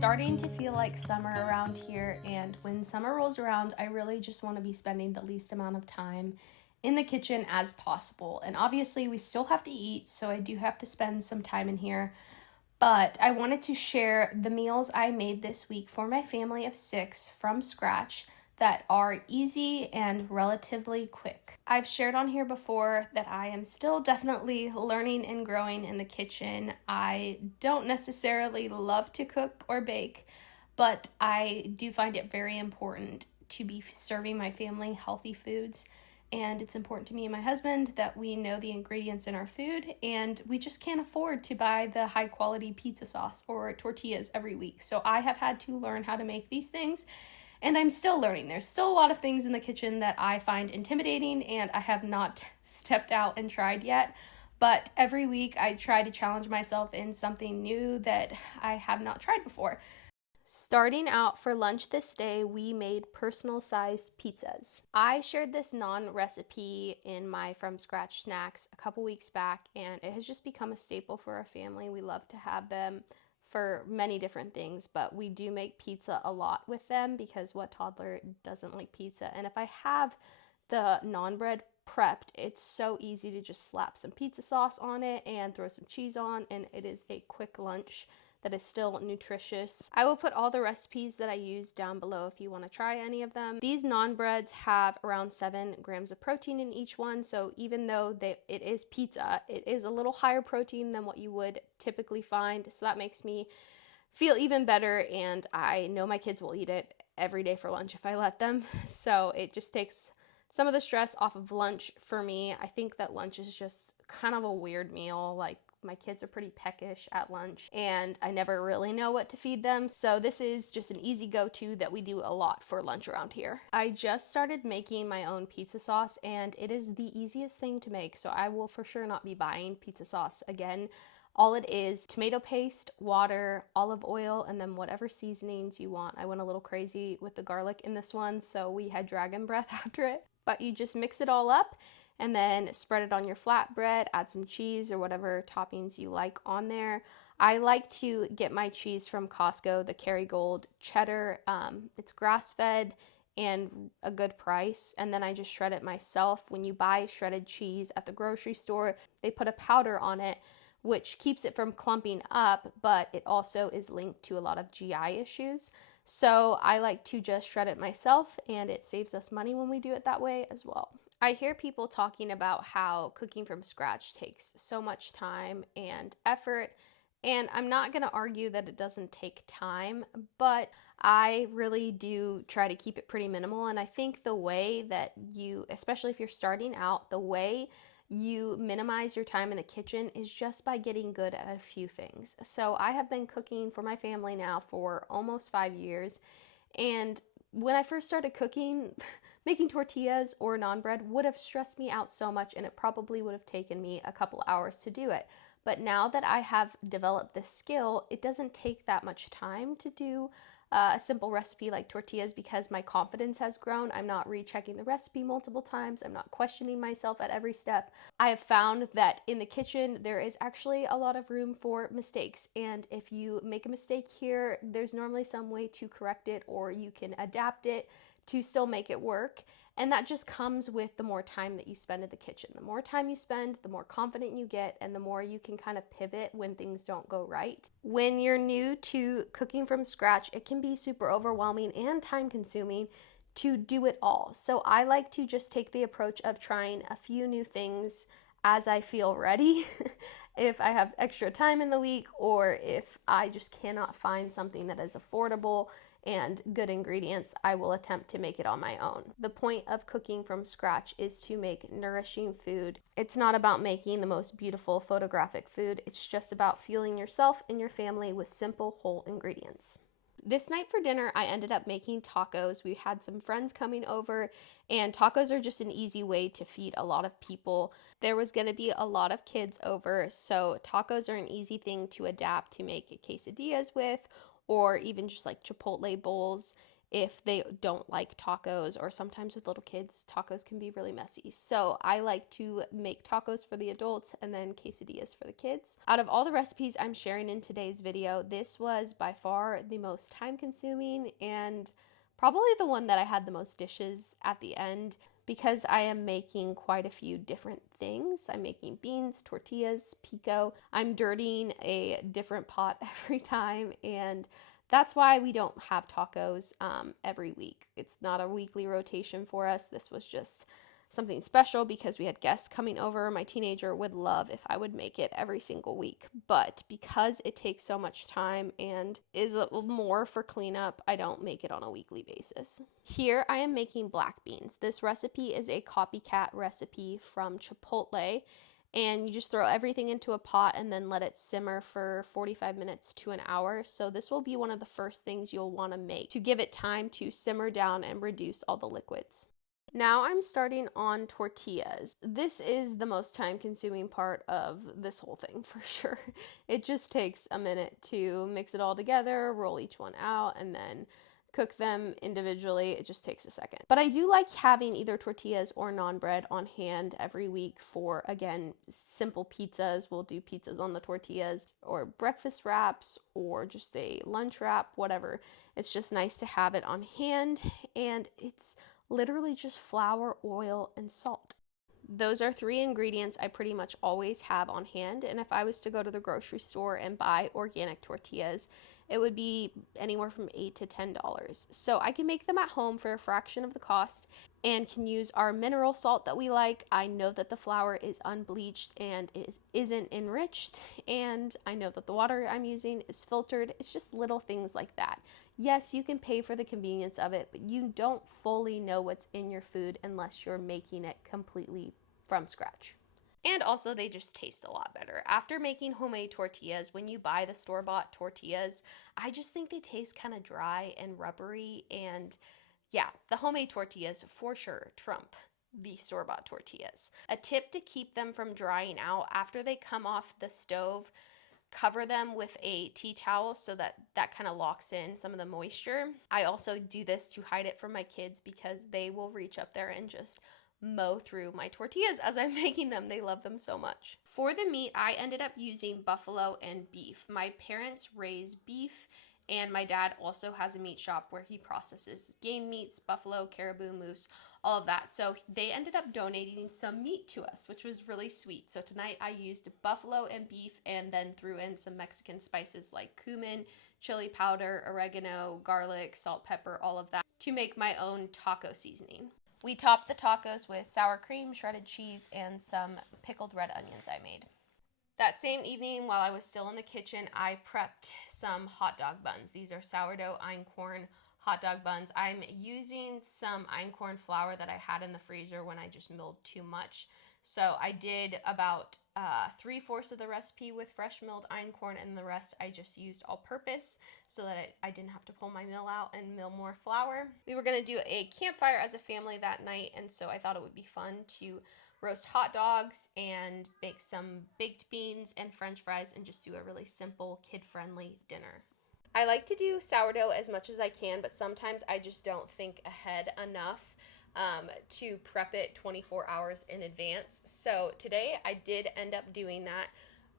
starting to feel like summer around here, and when summer rolls around, I really just want to be spending the least amount of time in the kitchen as possible. And obviously, we still have to eat, so I do have to spend some time in here. But I wanted to share the meals I made this week for my family of 6 from scratch that are easy and relatively quick. I've shared on here before that I am still definitely learning and growing in the kitchen. I don't necessarily love to cook or bake, but I do find it very important to be serving my family healthy foods. And it's important to me and my husband that we know the ingredients in our food, and we just can't afford to buy the high quality pizza sauce or tortillas every week. So I have had to learn how to make these things, and I'm still learning. There's still a lot of things in the kitchen that I find intimidating, and I have not stepped out and tried yet. But every week I try to challenge myself in something new that I have not tried before. Starting out for lunch this day, we made personal-sized pizzas. I shared this naan recipe in my From Scratch Snacks a couple weeks back, and it has just become a staple for our family. We love to have them for many different things, but we do make pizza a lot with them because what toddler doesn't like pizza? And if I have the naan bread prepped, it's so easy to just slap some pizza sauce on it and throw some cheese on, and it is a quick lunch that is still nutritious. I will put all the recipes that I use down below if you want to try any of them. These naan breads have around 7 grams of protein in each one, so even though it is pizza, it is a little higher protein than what you would typically find, so that makes me feel even better, and I know my kids will eat it every day for lunch if I let them, so it just takes some of the stress off of lunch for me. I think that lunch is just kind of a weird meal. Like, my kids are pretty peckish at lunch, and I never really know what to feed them. So this is just an easy go-to that we do a lot for lunch around here. I just started making my own pizza sauce, and it is the easiest thing to make. So I will for sure not be buying pizza sauce again. All it is tomato paste, water, olive oil, and then whatever seasonings you want. I went a little crazy with the garlic in this one, so we had dragon breath after it. But you just mix it all up and then spread it on your flatbread, add some cheese or whatever toppings you like on there. I like to get my cheese from Costco, the Kerrygold cheddar. It's grass-fed and a good price, and then I just shred it myself. When you buy shredded cheese at the grocery store, they put a powder on it which keeps it from clumping up, but it also is linked to a lot of GI issues. So I like to just shred it myself, and it saves us money when we do it that way as well. I hear people talking about how cooking from scratch takes so much time and effort, and I'm not going to argue that it doesn't take time, but I really do try to keep it pretty minimal. And I think the way that you, especially if you're starting out, the way you minimize your time in the kitchen is just by getting good at a few things. So I have been cooking for my family now for almost 5 years, and when I first started cooking, making tortillas or naan bread would have stressed me out so much, and it probably would have taken me a couple hours to do it. But now that I have developed this skill, it doesn't take that much time to do a simple recipe like tortillas because my confidence has grown. I'm not rechecking the recipe multiple times. I'm not questioning myself at every step. I have found that in the kitchen, there is actually a lot of room for mistakes. And if you make a mistake here, there's normally some way to correct it, or you can adapt it to still make it work. And that just comes with the more time that you spend in the kitchen. The more time you spend, the more confident you get, and the more you can kind of pivot when things don't go right. When you're new to cooking from scratch, it can be super overwhelming and time consuming to do it all. So I like to just take the approach of trying a few new things as I feel ready. If I have extra time in the week, or if I just cannot find something that is affordable and good ingredients, I will attempt to make it on my own. The point of cooking from scratch is to make nourishing food. It's not about making the most beautiful photographic food. It's just about fueling yourself and your family with simple whole ingredients. This night for dinner, I ended up making tacos. We had some friends coming over, and tacos are just an easy way to feed a lot of people. There was going to be a lot of kids over, so tacos are an easy thing to adapt to make quesadillas with, or even just like Chipotle bowls. if they don't like tacos, or sometimes with little kids, tacos can be really messy. So I like to make tacos for the adults and then quesadillas for the kids. Out of all the recipes I'm sharing in today's video, this was by far the most time consuming and probably the one that I had the most dishes at the end, because I am making quite a few different things. I'm making beans, tortillas, pico. I'm dirtying a different pot every time, and that's why we don't have tacos every week. It's not a weekly rotation for us. This was just something special because we had guests coming over. My teenager would love if I would make it every single week, but because it takes so much time and is a little more for cleanup, I don't make it on a weekly basis. Here I am making black beans. This recipe is a copycat recipe from Chipotle, and you just throw everything into a pot and then let it simmer for 45 minutes to an hour. So this will be one of the first things you'll want to make to give it time to simmer down and reduce all the liquids. Now I'm starting on tortillas. This is the most time consuming part of this whole thing for sure. It just takes a minute to mix it all together, roll each one out, and then cook them individually. It just takes a second. But I do like having either tortillas or naan bread on hand every week for, again, simple pizzas. We'll do pizzas on the tortillas, or breakfast wraps, or just a lunch wrap, whatever. It's just nice to have it on hand, and it's literally just flour, oil, and salt. Those are 3 ingredients I pretty much always have on hand, and if I was to go to the grocery store and buy organic tortillas, it would be anywhere from $8 to $10. So I can make them at home for a fraction of the cost and can use our mineral salt that we like. I know that the flour is unbleached and isn't enriched, and I know that the water I'm using is filtered. It's just little things like that. Yes, you can pay for the convenience of it, but you don't fully know what's in your food unless you're making it completely from scratch. And also, they just taste a lot better. After making homemade tortillas, when you buy the store-bought tortillas, I just think they taste kind of dry and rubbery. And yeah, the homemade tortillas for sure trump the store-bought tortillas. A tip to keep them from drying out: after they come off the stove, cover them with a tea towel so that kind of locks in some of the moisture. I also do this to hide it from my kids because they will reach up there and just mow through my tortillas as I'm making them. They love them so much. For the meat, I ended up using buffalo and beef. My parents raise beef, and my dad also has a meat shop where he processes game meats, buffalo, caribou, moose, all of that. So they ended up donating some meat to us, which was really sweet. So tonight I used buffalo and beef, and then threw in some Mexican spices like cumin, chili powder, oregano, garlic, salt, pepper, all of that, to make my own taco seasoning. We topped the tacos with sour cream, shredded cheese, and some pickled red onions I made. That same evening, while I was still in the kitchen, I prepped some hot dog buns. These are sourdough einkorn hot dog buns. I'm using some einkorn flour that I had in the freezer when I just milled too much. So I did about 3/4 of the recipe with fresh milled einkorn, and the rest I just used all-purpose so that I didn't have to pull my mill out and mill more flour. We were going to do a campfire as a family that night, and so I thought it would be fun to roast hot dogs and bake some baked beans and french fries and just do a really simple, kid-friendly dinner. I like to do sourdough as much as I can, but sometimes I just don't think ahead enough to prep it 24 hours in advance. So today I did end up doing that,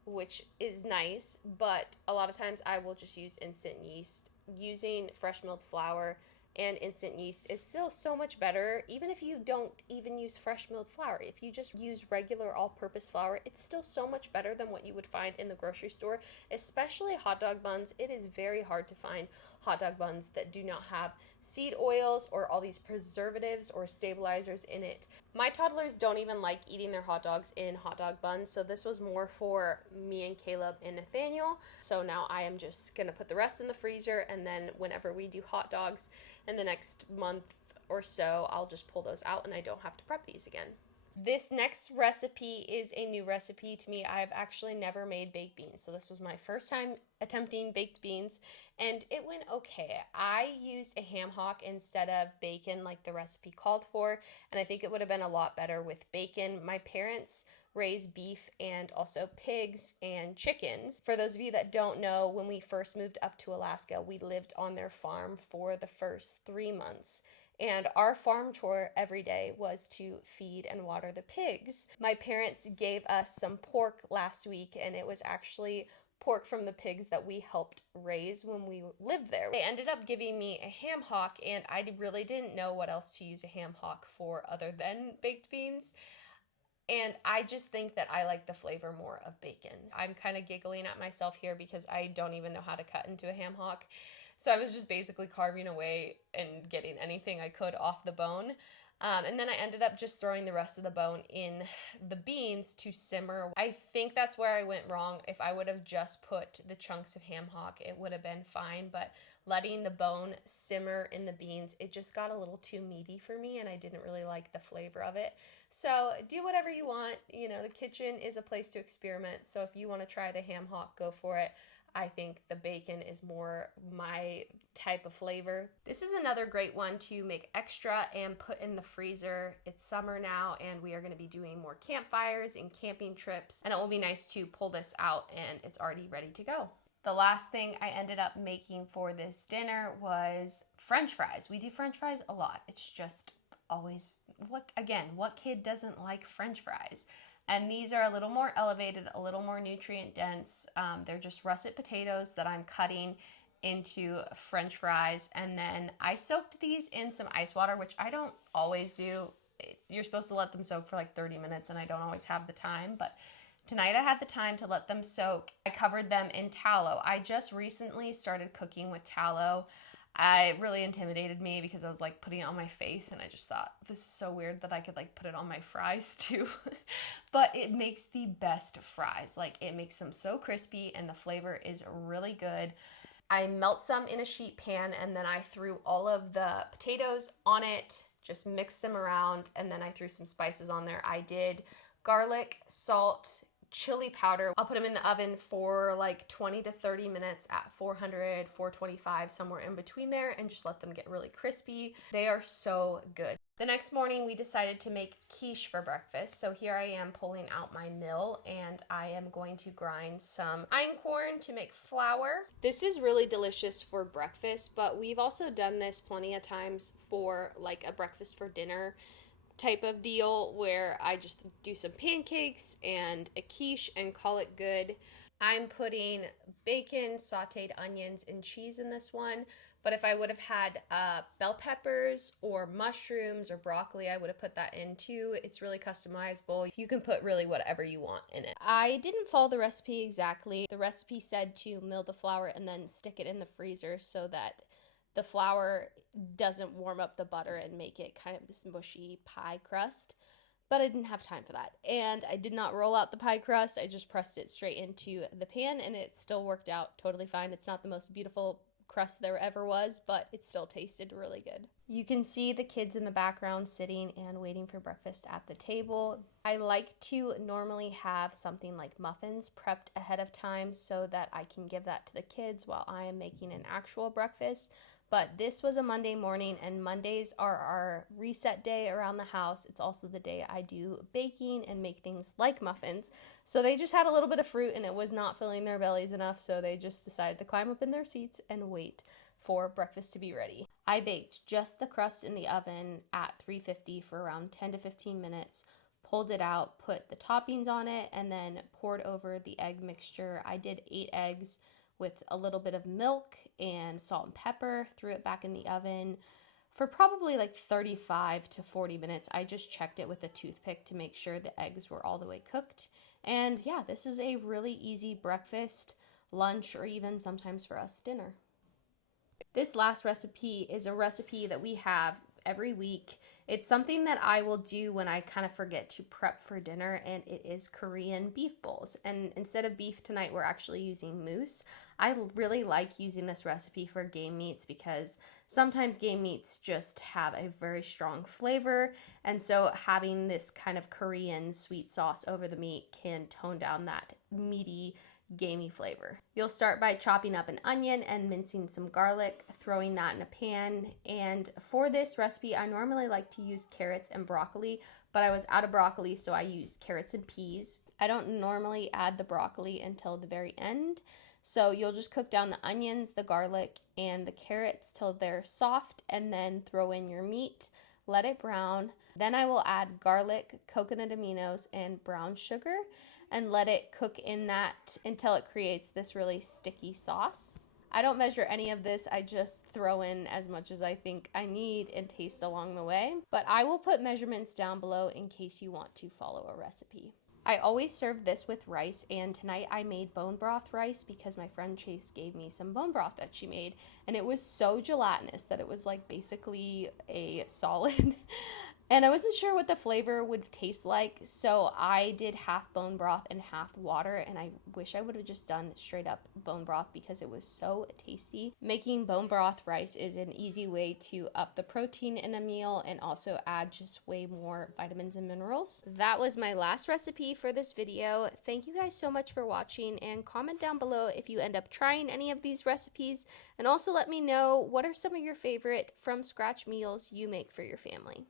which is nice, but a lot of times I will just use instant yeast. Using fresh milled flour and instant yeast is still so much better, even if you don't even use fresh milled flour. If you just use regular all-purpose flour, it's still so much better than what you would find in the grocery store, especially hot dog buns. It is very hard to find hot dog buns that do not have seed oils or all these preservatives or stabilizers in it. My toddlers don't even like eating their hot dogs in hot dog buns, so this was more for me and Caleb and Nathaniel. So now I am just gonna put the rest in the freezer, and then whenever we do hot dogs in the next month or so, I'll just pull those out and I don't have to prep these again. This next recipe is a new recipe to me. I've actually never made baked beans, so this was my first time attempting baked beans, and it went okay. I used a ham hock instead of bacon like the recipe called for, and I think it would have been a lot better with bacon. My parents raise beef and also pigs and chickens. For those of you that don't know, when we first moved up to Alaska, we lived on their farm for the first 3 months. And our farm chore every day was to feed and water the pigs. My parents gave us some pork last week, and it was actually pork from the pigs that we helped raise when we lived there. They ended up giving me a ham hock, and I really didn't know what else to use a ham hock for other than baked beans. And I just think that I like the flavor more of bacon. I'm kind of giggling at myself here because I don't even know how to cut into a ham hock. So I was just basically carving away and getting anything I could off the bone. And then I ended up just throwing the rest of the bone in the beans to simmer. I think that's where I went wrong. If I would have just put the chunks of ham hock, it would have been fine. But letting the bone simmer in the beans, it just got a little too meaty for me, and I didn't really like the flavor of it. So do whatever you want. You know, the kitchen is a place to experiment. So if you want to try the ham hock, go for it. I think the bacon is more my type of flavor. This is another great one to make extra and put in the freezer. It's summer now, and we are going to be doing more campfires and camping trips, and it will be nice to pull this out and it's already ready to go. The last thing I ended up making for this dinner was French fries. We do French fries a lot. It's just always, what kid doesn't like French fries? And these are a little more elevated, a little more nutrient dense. They're just russet potatoes that I'm cutting into French fries. And then I soaked these in some ice water, which I don't always do. You're supposed to let them soak for like 30 minutes, and I don't always have the time. But tonight I had the time to let them soak. I covered them in tallow. I just recently started cooking with tallow. It really intimidated me because I was like putting it on my face, and I just thought, this is so weird that I could like put it on my fries too. But it makes the best fries. Like, it makes them so crispy, and the flavor is really good. I melt some in a sheet pan, and then I threw all of the potatoes on it, just mixed them around, and then I threw some spices on there. I did garlic, salt, chili powder. I'll put them in the oven for like 20 to 30 minutes at 400, 425, somewhere in between there, and just let them get really crispy. They are so good. The next morning we decided to make quiche for breakfast. So here I am pulling out my mill, and I am going to grind some einkorn to make flour. This is really delicious for breakfast, but we've also done this plenty of times for like a breakfast for dinner type of deal, where I just do some pancakes and a quiche and call it good. I'm putting bacon, sauteed onions, and cheese in this one, but if I would have had bell peppers or mushrooms or broccoli, I would have put that in too. It's really customizable. You can put really whatever you want in it. I didn't follow the recipe exactly. The recipe said to mill the flour and then stick it in the freezer so that the flour doesn't warm up the butter and make it kind of this mushy pie crust. But I didn't have time for that. And I did not roll out the pie crust. I just pressed it straight into the pan, and it still worked out totally fine. It's not the most beautiful crust there ever was, but it still tasted really good. You can see the kids in the background sitting and waiting for breakfast at the table. I like to normally have something like muffins prepped ahead of time so that I can give that to the kids while I am making an actual breakfast. But this was a Monday morning, and Mondays are our reset day around the house. It's also the day I do baking and make things like muffins. So they just had a little bit of fruit, and it was not filling their bellies enough, so they just decided to climb up in their seats and wait for breakfast to be ready. I baked just the crust in the oven at 350 for around 10 to 15 minutes, pulled it out, put the toppings on it, and then poured over the egg mixture. I did 8 eggs with a little bit of milk and salt and pepper, threw it back in the oven for probably like 35 to 40 minutes. I just checked it with a toothpick to make sure the eggs were all the way cooked. And yeah, this is a really easy breakfast, lunch, or even sometimes for us dinner. This last recipe is a recipe that we have every week. It's something that I will do when I kind of forget to prep for dinner, and it is Korean beef bowls. And instead of beef tonight, we're actually using moose. I really like using this recipe for game meats because sometimes game meats just have a very strong flavor, and so having this kind of Korean sweet sauce over the meat can tone down that meaty, gamey flavor. You'll start by chopping up an onion and mincing some garlic, throwing that in a pan. And for this recipe, I normally like to use carrots and broccoli, but I was out of broccoli, so I used carrots and peas. I don't normally add the broccoli until the very end. So you'll just cook down the onions, the garlic, and the carrots till they're soft, and then throw in your meat, let it brown. Then I will add garlic, coconut aminos, and brown sugar, and let it cook in that until it creates this really sticky sauce. I don't measure any of this, I just throw in as much as I think I need and taste along the way. But I will put measurements down below in case you want to follow a recipe. I always serve this with rice, and tonight I made bone broth rice because my friend Chase gave me some bone broth that she made, and it was so gelatinous that it was like basically a solid. And I wasn't sure what the flavor would taste like, so I did half bone broth and half water, and I wish I would have just done straight up bone broth because it was so tasty. Making bone broth rice is an easy way to up the protein in a meal and also add just way more vitamins and minerals. That was my last recipe for this video. Thank you guys so much for watching, and comment down below if you end up trying any of these recipes, and also let me know what are some of your favorite from scratch meals you make for your family.